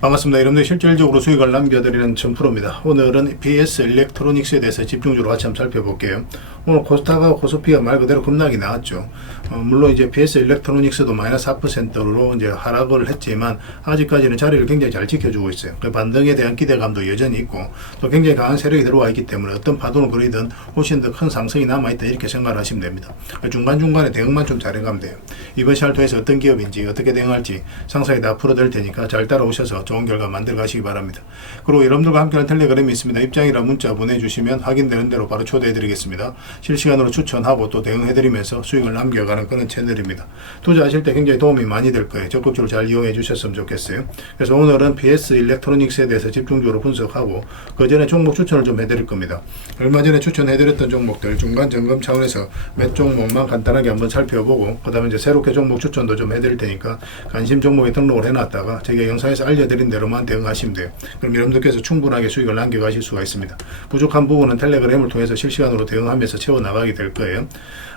반갑습니다. 여러분들 실질적으로 수익을 남겨드리는 청프로입니다. 오늘은 PS 일렉트로닉스에 대해서 집중적으로 같이 한번 살펴볼게요. 오늘 코스닥과 코스피가 말 그대로 급락이 나왔죠. 물론 이제 PS 일렉트로닉스도 마이너스 4%로 이제 하락을 했지만 아직까지는 자리를 굉장히 잘 지켜주고 있어요. 그 반등에 대한 기대감도 여전히 있고 또 굉장히 강한 세력이 들어와 있기 때문에 어떤 파동을 그리든 훨씬 더 큰 상승이 남아있다 이렇게 생각을 하시면 됩니다. 중간중간에 대응만 좀 잘해가면 돼요. 이번 시할토에서 어떤 기업인지 어떻게 대응할지 상세히 다 풀어드릴 테니까 잘 따라오셔서 좋은 결과 만들어 가시기 바랍니다. 그리고 여러분들과 함께하는 텔레그램이 있습니다. 입장이라 문자 보내주시면 확인되는 대로 바로 초대해 드리겠습니다. 실시간으로 추천하고 또 대응해 드리면서 수익을 남겨가는 그런 채널입니다. 투자하실 때 굉장히 도움이 많이 될 거예요. 적극적으로 잘 이용해 주셨으면 좋겠어요. 그래서 오늘은 PS 일렉트로닉스에 대해서 집중적으로 분석하고 그 전에 종목 추천을 좀 해드릴 겁니다. 얼마 전에 추천해 드렸던 종목들 중간 점검 차원에서 몇 종목만 간단하게 한번 살펴보고 그 다음에 이제 새롭게 종목 추천도 좀 해드릴 테니까 관심 종목에 등록을 해놨다가 제가 영상에서 알려드린 대로만 대응하시면 돼요. 그럼 여러분들께서 충분하게 수익을 남겨가실 수가 있습니다. 부족한 부분은 텔레그램을 통해서 실시간으로 대응하면서 채워나가게 될 거예요.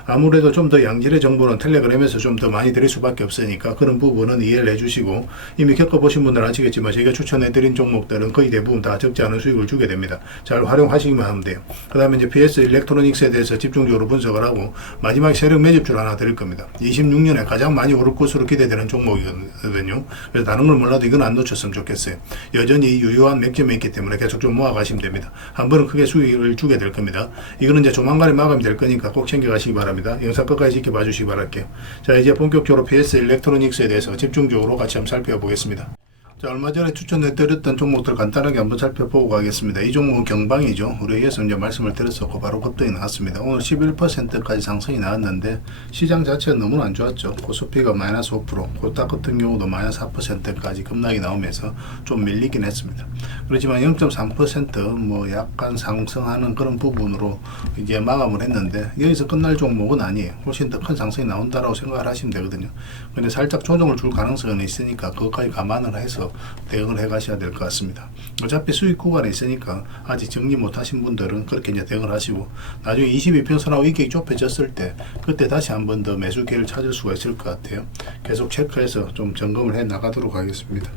아무래도 좀 더 양질의 정보는 텔레그램에서 좀 더 많이 드릴 수밖에 없으니까 그런 부분은 이해를 해주시고 이미 겪어보신 분들은 아시겠지만 제가 추천해드린 종목들은 거의 대부분 다 적지 않은 수익을 주게 됩니다. 잘 활용하시기만 하면 돼요. 그 다음에 이제 PS 일렉트로닉스에 대해서 집중적으로 분석을 하고 마지막에 세력 매집줄 하나 드릴 겁니다. 26년에 가장 많이 오를 것으로 기대되는 종목이거든요. 그래서 다른 걸 몰라도 이건 안 놓쳤으면 좋겠어요. 여전히 유효한 맥점이 있기 때문에 계속 좀 모아가시면 됩니다. 한 번은 크게 수익을 주게 될 겁니다. 이거는 이제 조만간에 마감이 될 거니까 꼭 챙겨가시기 바랍니다. 영상 끝까지 지켜봐 주시기 바랄게요. 자, 이제 본격적으로 PS 일렉트로닉스에 대해서 집중적으로 같이 한번 살펴보겠습니다. 자, 얼마 전에 추천해드렸던 종목들 간단하게 한번 살펴보고 가겠습니다. 이 종목은 경방이죠. 우리 위에서 이제 말씀을 드렸었고 바로 급등이 나왔습니다. 오늘 11%까지 상승이 나왔는데 시장 자체는 너무 안 좋았죠. 코스피가 마이너스 5%, 코스닥 같은 경우도 마이너스 4%까지 급락이 나오면서 좀 밀리긴 했습니다. 그렇지만 0.3% 약간 상승하는 그런 부분으로 이제 마감을 했는데 여기서 끝날 종목은 아니에요. 훨씬 더 큰 상승이 나온다라고 생각을 하시면 되거든요. 근데 살짝 조정을 줄 가능성은 있으니까 그것까지 감안을 해서 대응을 해 가셔야 될 것 같습니다. 어차피 수익 구간에 있으니까 아직 정리 못 하신 분들은 그렇게 이제 대응을 하시고 나중에 22평선하고 이격이 좁혀졌을 때 그때 다시 한 번 더 매수 기회를 찾을 수가 있을 것 같아요. 계속 체크해서 좀 점검을 해 나가도록 하겠습니다.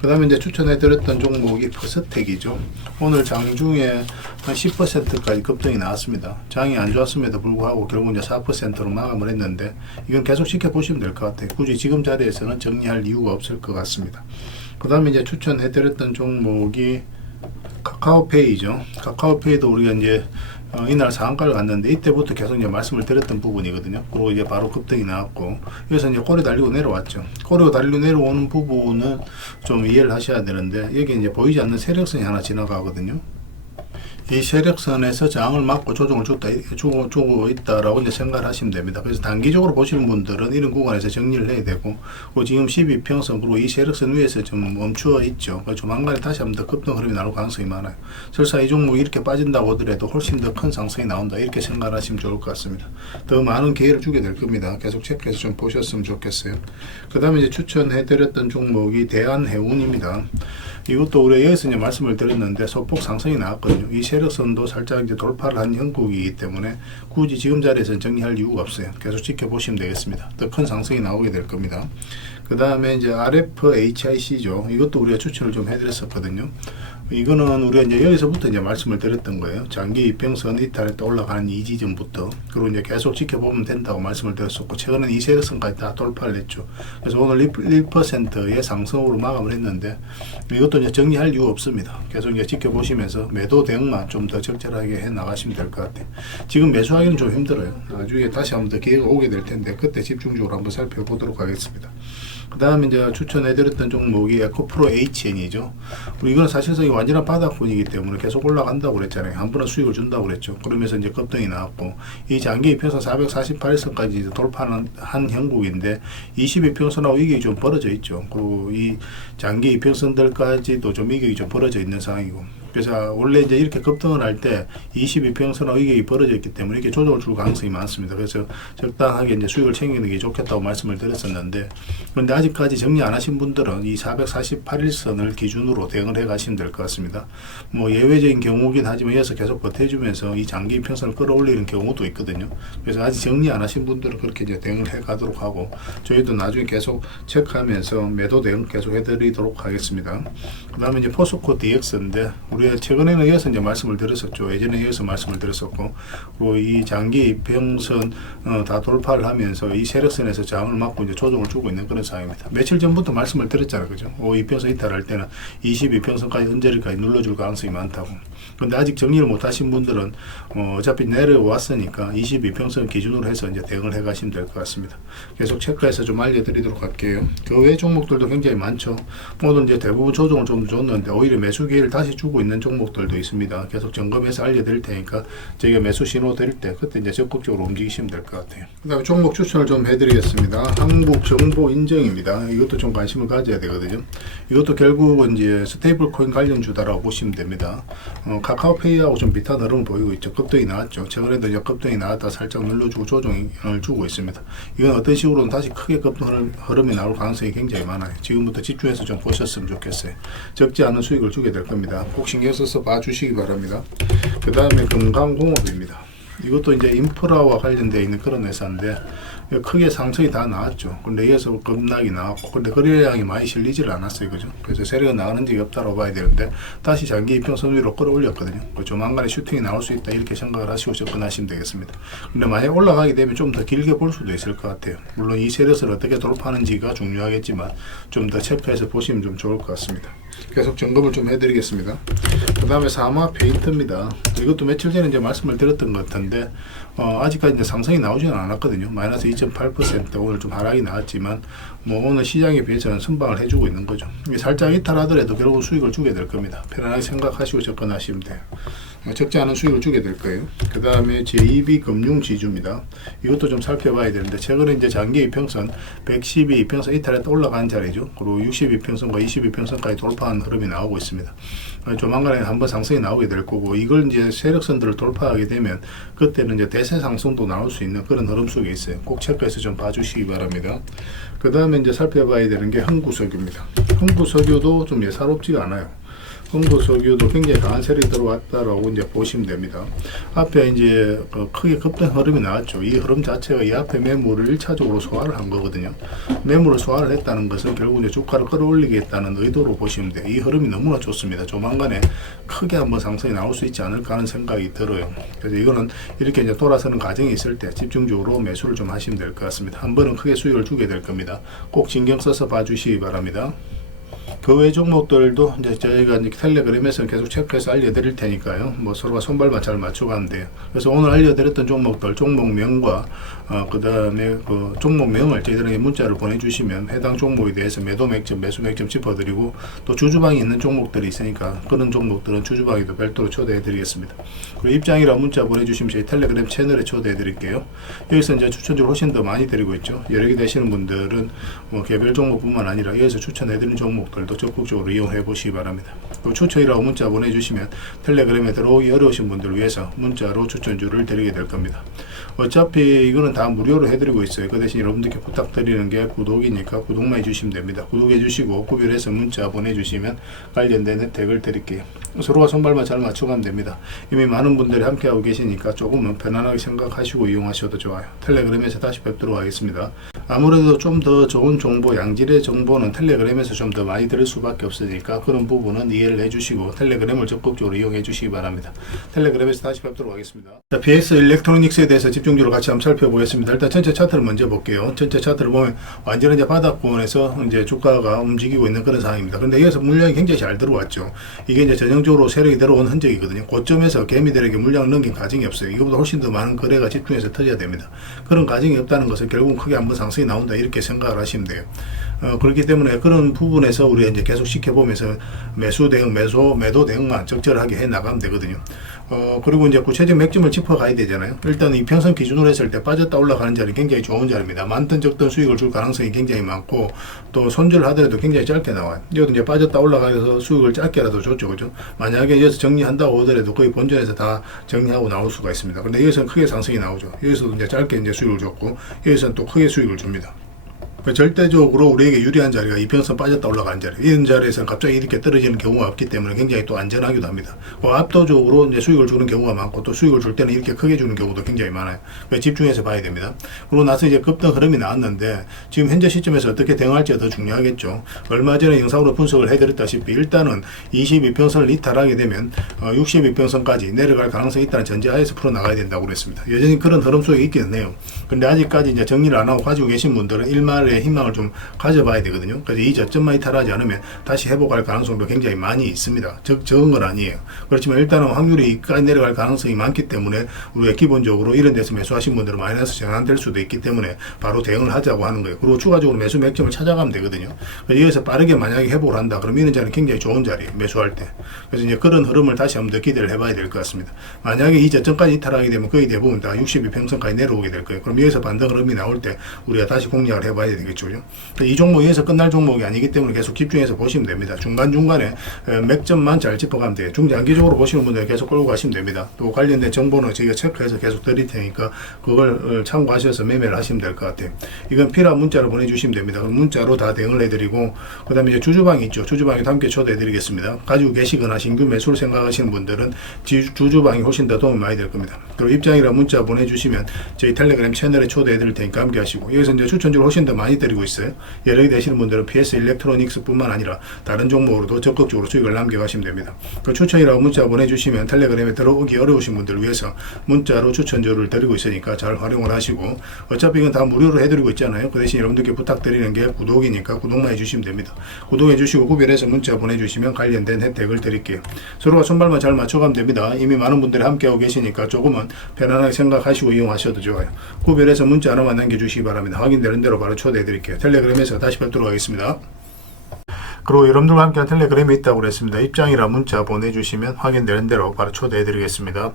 그 다음에 이제 추천해 드렸던 종목이 퍼스텍이죠. 오늘 장중에 한 10%까지 급등이 나왔습니다. 장이 안 좋았음에도 불구하고 결국 이제 4%로 마감을 했는데 이건 계속 지켜보시면 될 것 같아요. 굳이 지금 자리에서는 정리할 이유가 없을 것 같습니다. 그 다음에 이제 추천해드렸던 종목이 카카오페이죠. 카카오페이도 우리가 이제 이날 상한가를 갔는데 이때부터 계속 이제 말씀을 드렸던 부분이거든요. 그리고 이제 바로 급등이 나왔고 여기서 이제 꼬리 달리고 내려왔죠. 꼬리가 달리고 내려오는 부분은 좀 이해를 하셔야 되는데 여기 이제 보이지 않는 세력선이 하나 지나가거든요. 이 세력선에서 저항을 막고 조정을 주고 있다라고 이제 생각을 하시면 됩니다. 그래서 단기적으로 보시는 분들은 이런 구간에서 정리를 해야 되고, 지금 12평선 그리고 이 세력선 위에서 좀 멈추어 있죠. 조만간에 다시 한번 더 급등 흐름이 나올 가능성이 많아요. 설사 이 종목이 이렇게 빠진다고 하더라도 훨씬 더 큰 상승이 나온다 이렇게 생각을 하시면 좋을 것 같습니다. 더 많은 기회를 주게 될 겁니다. 계속 체크해서 좀 보셨으면 좋겠어요. 그 다음에 이제 추천해드렸던 종목이 대한해운입니다. 이것도 우리가 여기서 이제 말씀을 드렸는데 소폭 상승이 나왔거든요. 이 세력선도 살짝 이제 돌파를 한 형국이기 때문에 굳이 지금 자리에서 정리할 이유가 없어요. 계속 지켜보시면 되겠습니다. 더 큰 상승이 나오게 될 겁니다. 그 다음에 이제 RFHIC죠. 이것도 우리가 추천을 좀 해드렸었거든요. 이거는 우리가 이제 여기서부터 이제 말씀을 드렸던 거예요. 장기 이평선 이탈에 또 올라가는 이 지점부터. 그리고 이제 계속 지켜보면 된다고 말씀을 드렸었고, 최근에 이 세력선까지 다 돌파를 했죠. 그래서 오늘 1%의 상승으로 마감을 했는데, 이것도 이제 정리할 이유 없습니다. 계속 이제 지켜보시면서 매도 대응만 좀 더 적절하게 해 나가시면 될 것 같아요. 지금 매수하기는 좀 힘들어요. 나중에 다시 한번 더 기회가 오게 될 텐데, 그때 집중적으로 한번 살펴보도록 하겠습니다. 그 다음에 이제 추천해드렸던 종목이 에코프로 HN이죠. 이거는 사실상 완전한 바닥권이기 때문에 계속 올라간다고 그랬잖아요. 한 번은 수익을 준다고 그랬죠. 그러면서 이제 급등이 나왔고, 이 장기 이평선 448선까지 돌파한 한 형국인데 22평선하고 이격이 좀 벌어져 있죠. 그리고 이 장기 이평선들까지도 좀 이격이 좀 벌어져 있는 상황이고, 그래서 원래 이제 이렇게 급등을 할 때 22평선 의격이 벌어져 있기 때문에 이렇게 조정을 줄 가능성이 많습니다. 그래서 적당하게 이제 수익을 챙기는 게 좋겠다고 말씀을 드렸었는데, 그런데 아직까지 정리 안 하신 분들은 이 448일선을 기준으로 대응을 해 가시면 될 것 같습니다. 뭐 예외적인 경우긴 하지만 이어서 계속 버텨주면서 이 장기 평선을 끌어올리는 경우도 있거든요. 그래서 아직 정리 안 하신 분들은 그렇게 이제 대응을 해 가도록 하고, 저희도 나중에 계속 체크하면서 매도 대응 계속 해드리도록 하겠습니다. 그 다음에 이제 포스코 DX인데, 우리가 최근에는 이어서 이제 말씀을 드렸었죠. 예전에 이어서 말씀을 드렸었고, 그리고 이 장기 평선 다 돌파를 하면서 이 세력선에서 저항을 막고 이제 조정을 주고 있는 그런 상황입니다. 며칠 전부터 말씀을 드렸잖아요, 그죠? 이평선 이탈할 때는 22평선까지 언저리까지 눌러줄 가능성이 많다고. 근데 아직 정리를 못 하신 분들은 어차피 내려왔으니까 22평선 기준으로 해서 이제 대응을 해 가시면 될 것 같습니다. 계속 체크해서 좀 알려드리도록 할게요. 그 외 종목들도 굉장히 많죠. 오늘 이제 대부분 조정을 좀 줬는데 오히려 매수 기회를 다시 주고 있는 종목들도 있습니다. 계속 점검해서 알려드릴 테니까 저희가 매수 신호 드릴 때 그때 이제 적극적으로 움직이시면 될 것 같아요. 그 다음에 종목 추천을 좀 해드리겠습니다. 한국정보인증입니다. 이것도 좀 관심을 가져야 되거든요. 이것도 결국은 이제 스테이블 코인 관련주다라고 보시면 됩니다. 카카오페이하고 좀 비슷한 흐름을 보이고 있죠. 급등이 나왔죠. 최근에도 이제 급등이 나왔다 살짝 눌러주고 조정을 주고 있습니다. 이건 어떤 식으로는 다시 크게 급등 흐름이 나올 가능성이 굉장히 많아요. 지금부터 집중해서 좀 보셨으면 좋겠어요. 적지 않은 수익을 주게 될 겁니다. 꼭 신경 써서 봐주시기 바랍니다. 그 다음에 건강공업입니다. 이것도 이제 인프라와 관련되어 있는 그런 회사인데 크게 상승이 다 나왔죠. 근데 이어서 급락이 나왔고, 근데 거래량이 많이 실리지를 않았어요, 그죠? 그래서 세력가 나가는 적이 없다고 봐야 되는데 다시 장기 이평선 위로 끌어올렸거든요. 조만간에 슈팅이 나올 수 있다 이렇게 생각을 하시고 접근하시면 되겠습니다. 근데 만약 올라가게 되면 좀 더 길게 볼 수도 있을 것 같아요. 물론 이 세력을 어떻게 돌파하는지가 중요하겠지만 좀 더 체크해서 보시면 좀 좋을 것 같습니다. 계속 점검을 좀 해드리겠습니다. 그 다음에 사마 페인트입니다. 이것도 며칠 전에 이제 말씀을 드렸던 것 같은데 아직까지 이제 상승이 나오지는 않았거든요. 마이너스 2.8% 오늘 좀 하락이 나왔지만 뭐 오늘 시장에 비해서는 선방을 해주고 있는 거죠. 살짝 이탈하더라도 결국 수익을 주게 될 겁니다. 편안하게 생각하시고 접근하시면 돼요. 적지 않은 수익을 주게 될 거예요. 그 다음에 제2B 금융지주입니다. 이것도 좀 살펴봐야 되는데 최근에 이제 장기 이평선 112 이평선 이탈했다 올라간 자리죠. 그리고 62평선과 22평선까지 돌파한 흐름이 나오고 있습니다. 조만간에 한번 상승이 나오게 될 거고, 이걸 이제 세력선들을 돌파하게 되면 그때는 이제 대세 상승도 나올 수 있는 그런 흐름 속에 있어요. 꼭 체크해서 좀 봐주시기 바랍니다. 그 다음에 이제 살펴봐야 되는 게 흥구석유입니다. 흥구석유도 좀 예사롭지가 않아요. 흥구석유도 굉장히 강한 세력이 들어왔다라고 이제 보시면 됩니다. 앞에 이제 크게 급등 흐름이 나왔죠. 이 흐름 자체가 이 앞에 매물을 1차적으로 소화를 한 거거든요. 매물을 소화를 했다는 것은 결국 이제 주가를 끌어올리겠다는 의도로 보시면 돼요. 이 흐름이 너무나 좋습니다. 조만간에 크게 한번 상승이 나올 수 있지 않을까 하는 생각이 들어요. 그래서 이거는 이렇게 이제 돌아서는 과정이 있을 때 집중적으로 매수를 좀 하시면 될 것 같습니다. 한 번은 크게 수익을 주게 될 겁니다. 꼭 신경 써서 봐주시기 바랍니다. 그 외 종목들도 이제 저희가 이제 텔레그램에서 계속 체크해서 알려드릴 테니까요. 뭐 서로가 손발만 잘 맞춰가면 돼요. 그래서 오늘 알려드렸던 종목들, 종목명과 그 다음에 그 종목명을 저희들에게 문자를 보내주시면 해당 종목에 대해서 매도 맥점, 매수 맥점 짚어드리고, 또 주주방에 있는 종목들이 있으니까 그런 종목들은 주주방에도 별도로 초대해드리겠습니다. 그리고 입장이라 문자 보내주시면 저희 텔레그램 채널에 초대해드릴게요. 여기서 이제 추천주를 훨씬 더 많이 드리고 있죠. 여러 개 되시는 분들은 뭐 개별 종목뿐만 아니라 여기서 추천해드린 종목들도 적극적으로 이용해 보시기 바랍니다. 또 추천이라고 문자 보내주시면 텔레그램에 들어오기 어려우신 분들을 위해서 문자로 추천주를 드리게 될 겁니다. 어차피 이거는 다 무료로 해드리고 있어요. 그 대신 여러분들께 부탁드리는 게 구독이니까 구독만 해주시면 됩니다. 구독해 주시고 구별해서 문자 보내주시면 관련된 혜택을 드릴게요. 서로가 손발만 잘 맞춰가면 됩니다. 이미 많은 분들이 함께하고 계시니까 조금은 편안하게 생각하시고 이용하셔도 좋아요. 텔레그램에서 다시 뵙도록 하겠습니다. 아무래도 좀 더 좋은 정보, 양질의 정보는 텔레그램에서 좀 더 많이 들을 수밖에 없으니까 그런 부분은 이해를 해주시고 텔레그램을 적극적으로 이용해 주시기 바랍니다. 텔레그램에서 다시 뵙도록 하겠습니다. 자, PS 일렉트로닉스에 대해서 집중적으로 같이 한번 살펴보겠습니다. 일단 전체 차트를 먼저 볼게요. 전체 차트를 보면 완전히 이제 바닥권에서 이제 주가가 움직이고 있는 그런 상황입니다. 근데 여기서 물량이 굉장히 잘 들어왔죠. 이게 이제 전형적으로 세력이 들어온 흔적이거든요. 고점에서 개미들에게 물량을 넘긴 과정이 없어요. 이거보다 훨씬 더 많은 거래가 집중해서 터져야 됩니다. 그런 과정이 없다는 것은 결국 크게 한번 상승이 나온다 이렇게 생각을 하시면 돼요. 그렇기 때문에 그런 부분에서 우리가 이제 계속 지켜보면서 매수 대응, 매도 대응만 적절하게 해 나가면 되거든요. 그리고 이제 구체적 맥점을 짚어가야 되잖아요. 일단 이평선 기준으로 했을 때 빠졌다 올라가는 자리 굉장히 좋은 자리입니다. 많든 적든 수익을 줄 가능성이 굉장히 많고, 또 손절을 하더라도 굉장히 짧게 나와요. 이것도 이제 빠졌다 올라가서 수익을 짧게라도 줬죠, 그죠? 만약에 여기서 정리한다고 하더라도 거의 본전에서 다 정리하고 나올 수가 있습니다. 근데 여기서는 크게 상승이 나오죠. 여기서도 이제 짧게 이제 수익을 줬고, 여기서는 또 크게 수익을 줍니다. 절대적으로 우리에게 유리한 자리가 이평선 빠졌다 올라가는 자리, 이런 자리에서는 갑자기 이렇게 떨어지는 경우가 없기 때문에 굉장히 또 안전하기도 합니다. 압도적으로 이제 수익을 주는 경우가 많고, 또 수익을 줄 때는 이렇게 크게 주는 경우도 굉장히 많아요. 집중해서 봐야 됩니다. 그러고 나서 이제 급등 흐름이 나왔는데, 지금 현재 시점에서 어떻게 대응할지가 더 중요하겠죠. 얼마 전에 영상으로 분석을 해드렸다시피 일단은 22평선을 이탈하게 되면 62평선까지 내려갈 가능성이 있다는 전제하에서 풀어나가야 된다고 그랬습니다. 여전히 그런 흐름 속에 있기는 해요. 근데 아직까지 이제 정리를 안 하고 가지고 계신 분들은 일말의 희망을 좀 가져봐야 되거든요. 그래서 이 저점만 이탈하지 않으면 다시 회복할 가능성도 굉장히 많이 있습니다. 적은 건 아니에요. 그렇지만 일단은 확률이 이까지 내려갈 가능성이 많기 때문에 우리가 기본적으로 이런 데서 매수하신 분들은 마이너스 전환될 수도 있기 때문에 바로 대응을 하자고 하는 거예요. 그리고 추가적으로 매수 맥점을 찾아가면 되거든요. 그래서 여기서 빠르게 만약에 회복을 한다 그러면 이런 자리는 굉장히 좋은 자리예요, 매수할 때. 그래서 이제 그런 흐름을 다시 한번 더 기대를 해봐야 될 것 같습니다. 만약에 이 저점까지 이탈하게 되면 거의 대부분 다 62평선까지 내려오게 될 거예요. 그럼 여기서 반등 흐름이 나올 때 우리가 다시 공략을 해봐야 되겠죠. 이 종목에서 끝날 종목이 아니기 때문에 계속 집중해서 보시면 됩니다. 중간중간에 맥점만 잘 짚어가면 돼요. 중장기적으로 보시는 분들 계속 끌고 가시면 됩니다. 또 관련된 정보는 저희가 체크해서 계속 드릴 테니까 그걸 참고하셔서 매매를 하시면 될 것 같아요. 이건 필요한 문자로 보내주시면 됩니다. 그럼 문자로 다 대응을 해드리고, 그 다음에 이제 주주방이 있죠. 주주방에도 함께 초대해드리겠습니다. 가지고 계시거나 신규 매수를 생각하시는 분들은 주주방이 훨씬 더 도움이 많이 될 겁니다. 그리고 입장이라 문자 보내주시면 저희 텔레그램 채널에 초대해드릴 테니까 함께 하시고, 여기서 이제 추천주를 훨씬 더 많이 드리고 있어요. 여력이 되시는 분들은 PS 일렉트로닉스 뿐만 아니라 다른 종목으로도 적극적으로 수익을 남겨가시면 됩니다. 그 추천이라고 문자 보내주시면 텔레그램에 들어오기 어려우신 분들을 위해서 문자로 추천주를 드리고 있으니까 잘 활용을 하시고, 어차피 이건 다 무료로 해드리고 있잖아요. 그 대신 여러분들께 부탁드리는 게 구독이니까 구독만 해주시면 됩니다. 구독해 주시고 구별해서 문자 보내주시면 관련된 혜택을 드릴게요. 서로가 손발만 잘 맞춰가면 됩니다. 이미 많은 분들이 함께하고 계시니까 조금은 편안하게 생각하시고 이용하셔도 좋아요. 구별해서 문자 하나만 남겨주시기 바랍니다. 확인되는 대로 바로 초대해드릴게요. 텔레그램에서 다시 뵙도록 하겠습니다. 그리고 여러분들과 함께한 텔레그램이 있다고 그랬습니다. 입장이라 문자 보내주시면 확인되는 대로 바로 초대해드리겠습니다.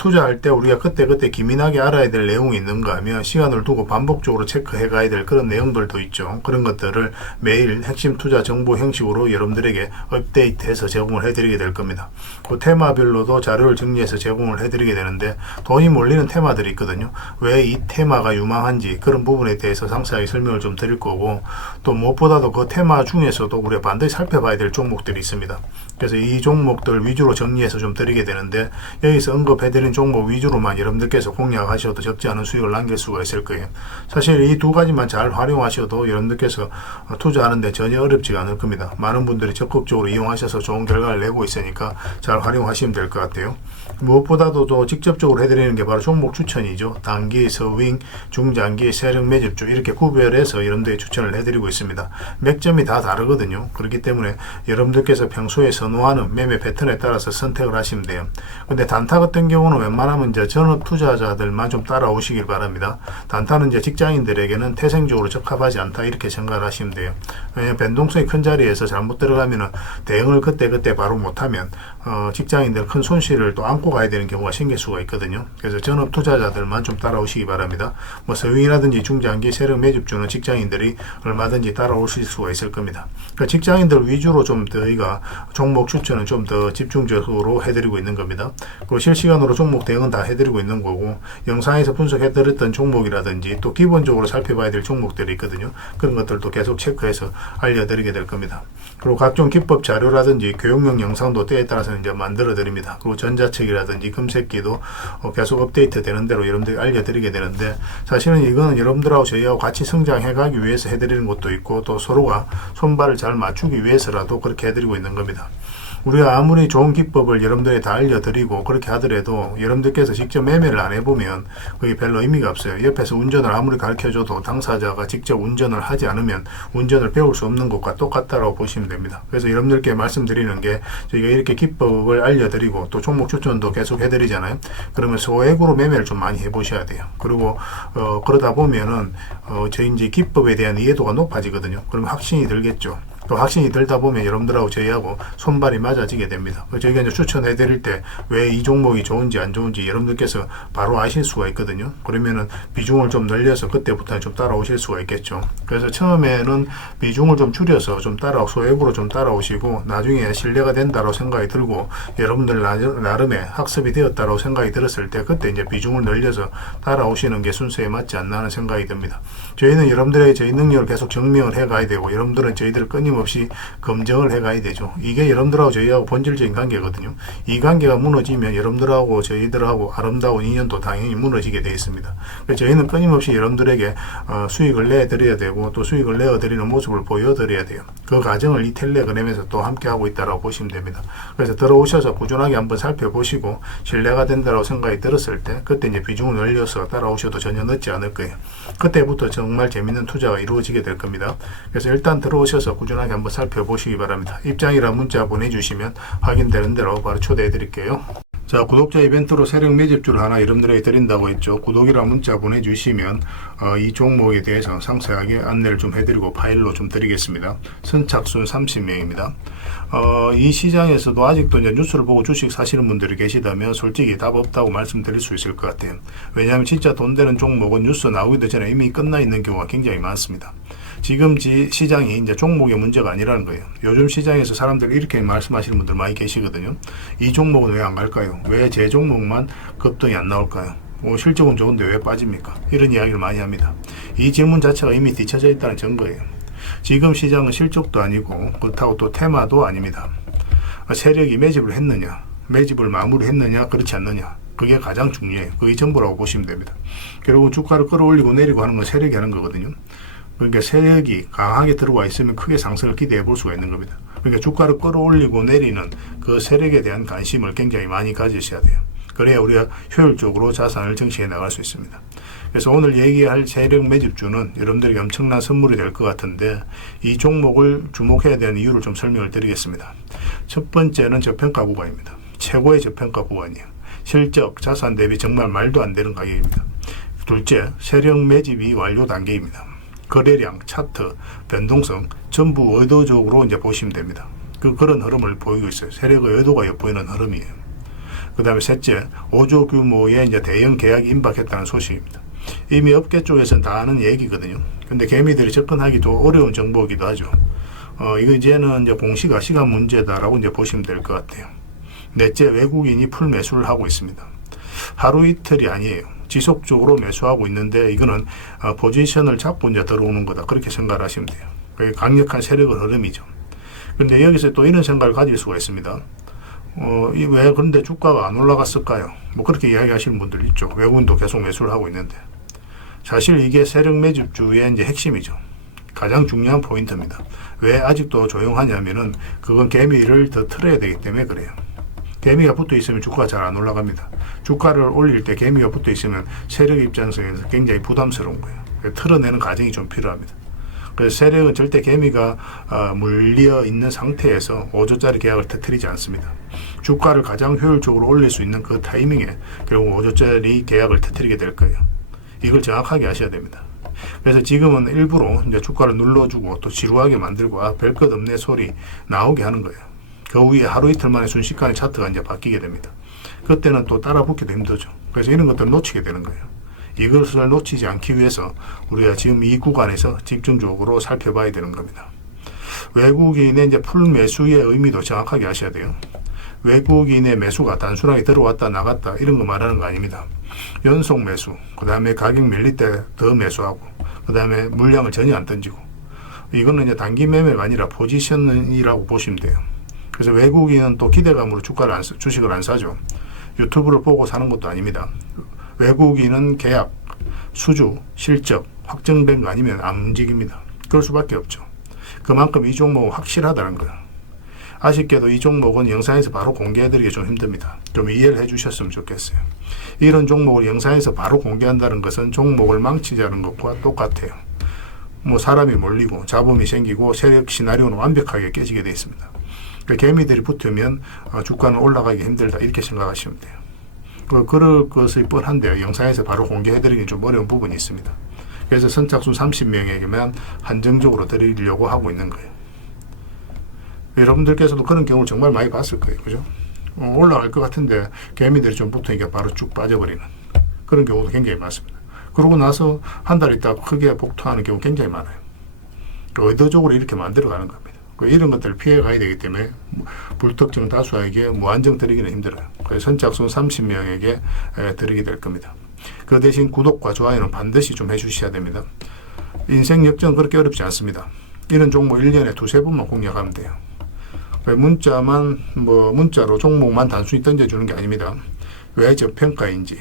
투자할 때 우리가 그때그때 기민하게 알아야 될 내용이 있는가 하면 시간을 두고 반복적으로 체크해 가야 될 그런 내용들도 있죠. 그런 것들을 매일 핵심 투자 정보 형식으로 여러분들에게 업데이트해서 제공을 해드리게 될 겁니다. 그 테마별로도 자료를 정리해서 제공을 해드리게 되는데, 돈이 몰리는 테마들이 있거든요. 왜 이 테마가 유망한지 그런 부분에 대해서 상세하게 설명을 좀 드릴 거고, 또 무엇보다도 그 테마 중에서도 우리가 반드시 살펴봐야 될 종목들이 있습니다. 그래서 이 종목들 위주로 정리해서 좀 드리게 되는데, 여기서 언급해드린 종목 위주로만 여러분들께서 공략하셔도 적지 않은 수익을 남길 수가 있을 거예요. 사실 이 두 가지만 잘 활용하셔도 여러분들께서 투자하는데 전혀 어렵지가 않을 겁니다. 많은 분들이 적극적으로 이용하셔서 좋은 결과를 내고 있으니까 잘 활용하시면 될 것 같아요. 무엇보다도 또 직접적으로 해드리는 게 바로 종목 추천이죠. 단기, 서윙, 중장기, 세력 매집주 이렇게 구별해서 여러분들이 추천을 해드리고 있습니다. 맥점이 다 다르거든요. 그렇기 때문에 여러분들께서 평소에 선호하는 매매 패턴에 따라서 선택을 하시면 돼요. 근데 단타 같은 경우는 웬만하면 이제 전업 투자자들만 좀 따라오시길 바랍니다. 단타는 이제 직장인들에게는 태생적으로 적합하지 않다 이렇게 생각을 하시면 돼요. 왜냐하면 변동성이 큰 자리에서 잘못 들어가면은 대응을 그때 바로 못하면 직장인들 큰 손실을 또 안고 가야 되는 경우가 생길 수가 있거든요. 그래서 전업 투자자들만 좀 따라오시기 바랍니다. 서윙이라든지 중장기 세력 매집주는 직장인들이 얼마든지 따라오실 수가 있을 겁니다. 그러니까 직장인들 위주로 좀 저희가 종목 추천은 좀 더 집중적으로 해드리고 있는 겁니다. 그리고 실시간으로 종목 대응은 다 해드리고 있는 거고, 영상에서 분석해드렸던 종목이라든지 또 기본적으로 살펴봐야 될 종목들이 있거든요. 그런 것들도 계속 체크해서 알려드리게 될 겁니다. 그리고 각종 기법 자료라든지 교육용 영상도 때에 따라서는 이제 만들어 드립니다. 그리고 전자책이라든지 금색기도 계속 업데이트 되는 대로 여러분들이 알려드리게 되는데, 사실은 이거는 여러분들하고 저희하고 같이 성장해 가기 위해서 해드리는 것도 있고, 또 서로가 손발을 잘 맞추기 위해서라도 그렇게 해드리고 있는 겁니다. 우리가 아무리 좋은 기법을 여러분들이 다 알려드리고 그렇게 하더라도 여러분들께서 직접 매매를 안 해보면 그게 별로 의미가 없어요. 옆에서 운전을 아무리 가르쳐줘도 당사자가 직접 운전을 하지 않으면 운전을 배울 수 없는 것과 똑같다고 보시면 됩니다. 그래서 여러분들께 말씀드리는 게, 저희가 이렇게 기법을 알려드리고 또 종목 추천도 계속 해드리잖아요. 그러면 소액으로 매매를 좀 많이 해보셔야 돼요. 그리고 그러다 보면은 저희 이제 기법에 대한 이해도가 높아지거든요. 그러면 확신이 들겠죠. 또 확신이 들다 보면 여러분들하고 저희하고 손발이 맞아지게 됩니다. 저희가 이제 추천해 드릴 때 왜 이 종목이 좋은지 안 좋은지 여러분들께서 바로 아실 수가 있거든요. 그러면은 비중을 좀 늘려서 그때부터는 좀 따라오실 수가 있겠죠. 그래서 처음에는 비중을 좀 줄여서 좀 소액으로 좀 따라오시고 나중에 신뢰가 된다고 생각이 들고 여러분들 나름의 학습이 되었다고 생각이 들었을 때 그때 이제 비중을 늘려서 따라오시는 게 순서에 맞지 않나 하는 생각이 듭니다. 저희는 여러분들에게 저희 능력을 계속 증명을 해 가야 되고 여러분들은 저희들을 끊임없이 검증을 해 가야 되죠. 이게 여러분들하고 저희하고 본질적인 관계거든요. 이 관계가 무너지면 여러분들하고 저희들하고 아름다운 인연도 당연히 무너지게 되어 있습니다. 그래서 저희는 끊임없이 여러분들에게 수익을 내드려야 되고 또 수익을 내어드리는 모습을 보여드려야 돼요. 그 과정을 이 텔레그램에서 또 함께 하고 있다고 보시면 됩니다. 그래서 들어오셔서 꾸준하게 한번 살펴보시고 신뢰가 된다고 생각이 들었을 때 그때 이제 비중을 늘려서 따라오셔도 전혀 늦지 않을 거예요. 그때부터 정말 재밌는 투자가 이루어지게 될 겁니다. 그래서 일단 들어오셔서 꾸준하게 한번 살펴보시기 바랍니다. 입장이란 문자 보내주시면 확인되는 대로 바로 초대해 드릴게요. 자, 구독자 이벤트로 세력 매집주를 하나 여러분들에게 드린다고 했죠. 구독이란 문자 보내주시면 이 종목에 대해서 상세하게 안내를 좀 해드리고 파일로 좀 드리겠습니다. 선착순 30명입니다. 이 시장에서도 아직도 이제 뉴스를 보고 주식 사시는 분들이 계시다면 솔직히 답 없다고 말씀드릴 수 있을 것 같아요. 왜냐하면 진짜 돈 되는 종목은 뉴스 나오기도 전에 이미 끝나 있는 경우가 굉장히 많습니다. 지금 시장이 이제 종목의 문제가 아니라는 거예요. 요즘 시장에서 사람들이 이렇게 말씀하시는 분들 많이 계시거든요. 이 종목은 왜 안 갈까요? 왜 제 종목만 급등이 안 나올까요? 실적은 좋은데 왜 빠집니까? 이런 이야기를 많이 합니다. 이 질문 자체가 이미 뒤쳐져 있다는 증거예요. 지금 시장은 실적도 아니고 그렇다고 또 테마도 아닙니다. 세력이 매집을 했느냐, 매집을 마무리했느냐, 그렇지 않느냐, 그게 가장 중요해요. 그게 전부라고 보시면 됩니다. 결국은 주가를 끌어올리고 내리고 하는 건 세력이 하는 거거든요. 그러니까 세력이 강하게 들어와 있으면 크게 상승을 기대해 볼 수가 있는 겁니다. 그러니까 주가를 끌어올리고 내리는 그 세력에 대한 관심을 굉장히 많이 가지셔야 돼요. 그래야 우리가 효율적으로 자산을 증식해 나갈 수 있습니다. 그래서 오늘 얘기할 세력 매집주는 여러분들에게 엄청난 선물이 될 것 같은데 이 종목을 주목해야 되는 이유를 좀 설명을 드리겠습니다. 첫 번째는 저평가 구간입니다. 최고의 저평가 구간이에요. 실적, 자산 대비 정말 말도 안 되는 가격입니다. 둘째, 세력 매집이 완료 단계입니다. 거래량, 차트, 변동성 전부 의도적으로 이제 보시면 됩니다. 그런 흐름을 보이고 있어요. 세력의 의도가 엿보이는 흐름이에요. 그 다음에 셋째, 5조 규모의 이제 대형 계약이 임박했다는 소식입니다. 이미 업계 쪽에서는 다 아는 얘기거든요. 근데 개미들이 접근하기 좀 어려운 정보이기도 하죠. 이거 이제는 이제 공시가 시간 문제다라고 이제 보시면 될 것 같아요. 넷째, 외국인이 풀 매수를 하고 있습니다. 하루 이틀이 아니에요. 지속적으로 매수하고 있는데 이거는 포지션을 잡고 이제 들어오는 거다. 그렇게 생각을 하시면 돼요. 그게 강력한 세력의 흐름이죠. 그런데 여기서 또 이런 생각을 가질 수가 있습니다. 왜 그런데 주가가 안 올라갔을까요? 뭐 그렇게 이야기하시는 분들 있죠. 외국인도 계속 매수를 하고 있는데 사실 이게 세력 매집주의 이제 핵심이죠. 가장 중요한 포인트입니다. 왜 아직도 조용하냐면은 그건 개미를 더 틀어야 되기 때문에 그래요. 개미가 붙어 있으면 주가가 잘 안 올라갑니다. 주가를 올릴 때 개미가 붙어 있으면 세력 입장에서 굉장히 부담스러운 거예요. 틀어내는 과정이 좀 필요합니다. 그래서 세력은 절대 개미가 물려 있는 상태에서 5조짜리 계약을 터뜨리지 않습니다. 주가를 가장 효율적으로 올릴 수 있는 그 타이밍에 결국 5조짜리 계약을 터뜨리게 될 거예요. 이걸 정확하게 아셔야 됩니다. 그래서 지금은 일부러 이제 주가를 눌러주고 또 지루하게 만들고 별 것 없네 소리 나오게 하는 거예요. 그 후에 하루 이틀 만에 순식간에 차트가 이제 바뀌게 됩니다. 그때는 또 따라 붙기도 힘들죠. 그래서 이런 것들을 놓치게 되는 거예요. 이것을 놓치지 않기 위해서 우리가 지금 이 구간에서 집중적으로 살펴봐야 되는 겁니다. 외국인의 이제 풀 매수의 의미도 정확하게 아셔야 돼요. 외국인의 매수가 단순하게 들어왔다 나갔다 이런 거 말하는 거 아닙니다. 연속 매수, 그 다음에 가격 밀릴 때 더 매수하고, 그 다음에 물량을 전혀 안 던지고, 이거는 이제 단기 매매가 아니라 포지션이라고 보시면 돼요. 그래서 외국인은 또 기대감으로 주식을 안 사죠. 유튜브를 보고 사는 것도 아닙니다. 외국인은 계약, 수주, 실적 확정된 거 아니면 안 움직입니다. 그럴 수밖에 없죠. 그만큼 이 종목은 확실하다는 거예요. 아쉽게도 이 종목은 영상에서 바로 공개해드리기 좀 힘듭니다. 좀 이해를 해주셨으면 좋겠어요. 이런 종목을 영상에서 바로 공개한다는 것은 종목을 망치자는 것과 똑같아요. 뭐 사람이 몰리고 잡음이 생기고 세력 시나리오는 완벽하게 깨지게 되어 있습니다. 개미들이 붙으면 주가는 올라가기 힘들다 이렇게 생각하시면 돼요. 그럴 것이 뻔한데요. 영상에서 바로 공개해드리기 좀 어려운 부분이 있습니다. 그래서 선착순 30명에게만 한정적으로 드리려고 하고 있는 거예요. 여러분들께서도 그런 경우를 정말 많이 봤을 거예요. 그죠? 올라갈 것 같은데 개미들이 좀 붙으니까 바로 쭉 빠져버리는 그런 경우도 굉장히 많습니다. 그러고 나서 한 달 있다가 크게 복토하는 경우 굉장히 많아요. 의도적으로 이렇게 만들어가는 겁니다. 이런 것들을 피해가야 되기 때문에 불특정 다수에게 무한정 드리기는 힘들어요. 그래서 선착순 30명에게 드리게 될 겁니다. 그 대신 구독과 좋아요는 반드시 좀 해주셔야 됩니다. 인생 역전 그렇게 어렵지 않습니다. 이런 종목 1년에 두세 번만 공략하면 돼요. 문자로 종목만 단순히 던져주는 게 아닙니다. 왜 저평가인지,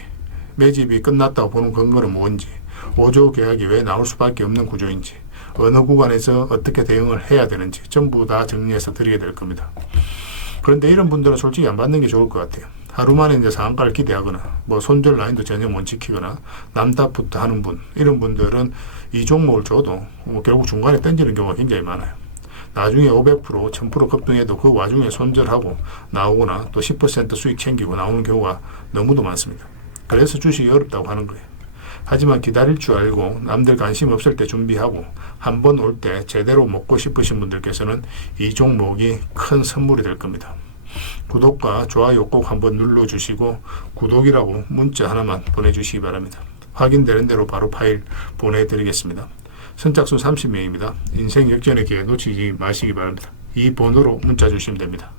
매집이 끝났다고 보는 근거는 뭔지, 5조 계약이 왜 나올 수밖에 없는 구조인지, 어느 구간에서 어떻게 대응을 해야 되는지 전부 다 정리해서 드리게 될 겁니다. 그런데 이런 분들은 솔직히 안 받는 게 좋을 것 같아요. 하루 만에 이제 상한가를 기대하거나 손절 라인도 전혀 못 지키거나 남탓부터 하는 분, 이런 분들은 이 종목을 줘도 결국 중간에 던지는 경우가 굉장히 많아요. 나중에 500%, 1000% 급등해도 그 와중에 손절하고 나오거나 또 10% 수익 챙기고 나오는 경우가 너무도 많습니다. 그래서 주식이 어렵다고 하는 거예요. 하지만 기다릴 줄 알고 남들 관심 없을 때 준비하고 한 번 올 때 제대로 먹고 싶으신 분들께서는 이 종목이 큰 선물이 될 겁니다. 구독과 좋아요 꼭 한번 눌러주시고 구독이라고 문자 하나만 보내주시기 바랍니다. 확인되는 대로 바로 파일 보내드리겠습니다. 선착순 30명입니다. 인생 역전의 기회 놓치지 마시기 바랍니다. 이 번호로 문자 주시면 됩니다.